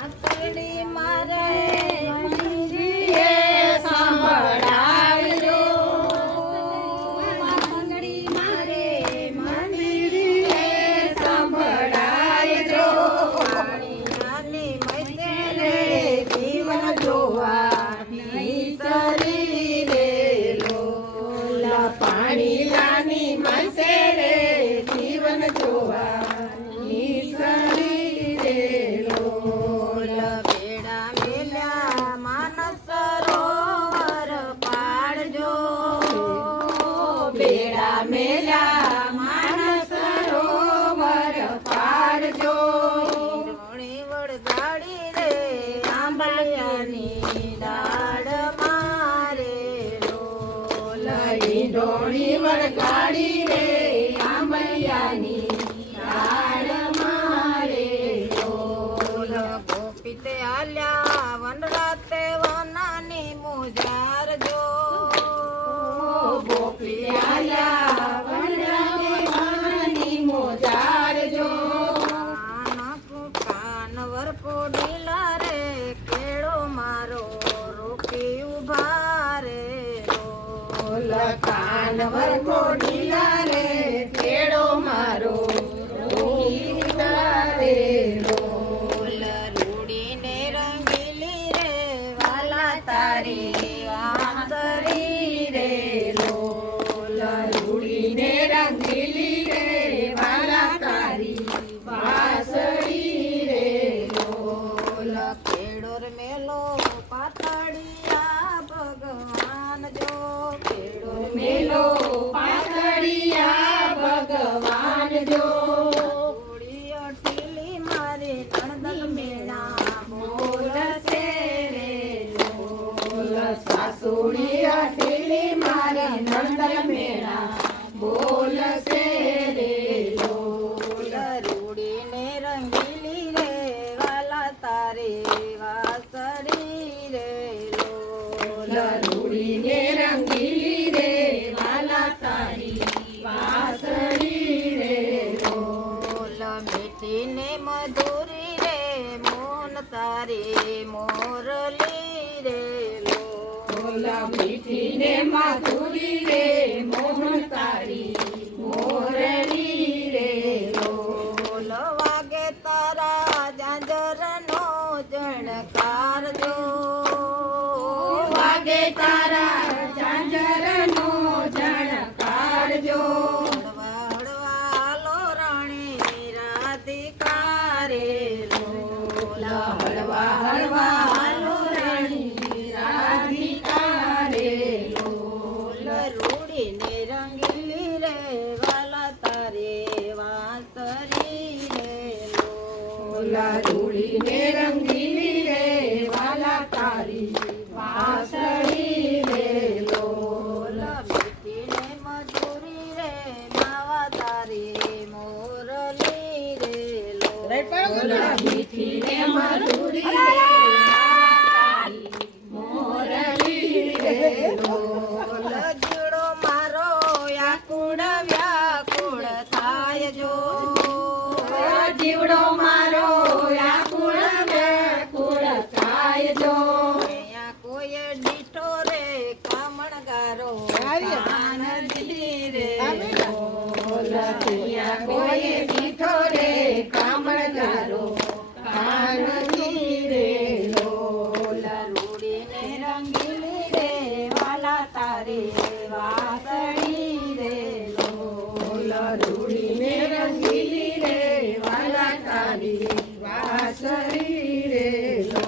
વાંસળી મારે મંદિરે સંભળાવજો. વાંસળી મારે મંદિરે સંભળાવજો. પાણીયાની મૈત્રે જીવન જોવાની શરીરે લોલા. પાણીયાની મૈત્રે જીવન જોવાની શરીરે લોલા. બેડા મેલ્યા માનસ સરોવર પાડજો. બેડા મેલ્યા માનસ સરોવર પાડજો. ઈંડોણી વળગાડી રે આંબલિયાની દાડ મારે લોલા. ઈંડોણી વળગાડી રે આંબલિયાની દાડ મારે લોલા. ગોપીતે આલ્યા વન રાતે વનાની મુજારજો. ગોપી આલ્યા વન રાતે વનાની મુજારજો. કાનવર કોડીલા રે કેળો મારો રોકી ઉભા રે લોલા. કાનવર કોડીલા રે કેળો મારો રોકી ઉભા રે લોલા. રૂડીને રંગીલી રે વાલા તારી વાંસળી રે લોલા. રૂડીને રંગીલી રે વાલા તારી વાંસળી રે લોલા. કેળોર મેલો પાતળિયા ભગવાન જો. કેળોર મેલો પાતળિયા ભગવાન જો. થોડી અઠીલી મારે કણદલ મેળા બોલશે રે લોલા. સાસુડી અઠીલી મારે નણદલ મેળા બોલશે રે લોલા. રૂડીને રંગીલી રે વાલા તારે વાંસળી રે લોલા. રૂડીને રંગીલી રે વાલા તારી વાંસળી રે લોલા. મીઠીને મધુરી રે મોન તારી મોરલી રે લોલા. મીઠીને મધુરી રે મોહન તારી મોરલી રે લોલા. વાગે તારા જાંજરનો જણકારજો. વાગે તારા જાંજરનો જણકારજો. હળવાલો રાણી રાધિકા રે લોલા. હળવાલો રાણી રાધિકા રે લોલા. રૂડીને રંગીલી રે વાલા તારે વાંસળી રે લોલા. રૂડીને રંગીલી રે વાલા તારી વાંસળી રે લોલા. મીઠીને મધુરી રે માવા તારી મોરલી રે લોલા. મીઠીને મધુરી રે તારી મોરલી રે લોલા. જીવડો મારો વ્યાકુળ વ્યાકુળ થાય જો. જીવડો મારો વ્યાકુળ વ્યાકુળ થાય જો. અહીંયા કોઈ દીઠો રે કામણગારો કાન દીધી રે લોલા. અહીંયા કોઈ દીઠો રે કામણગારો કાન દીધી રે લોલા. રૂડીને રંગીલી રે વાલા તારે વાંસળી રે લોલા. રૂડીને રંગીલી રે વાલા તારી વાંસળી રે લોલા.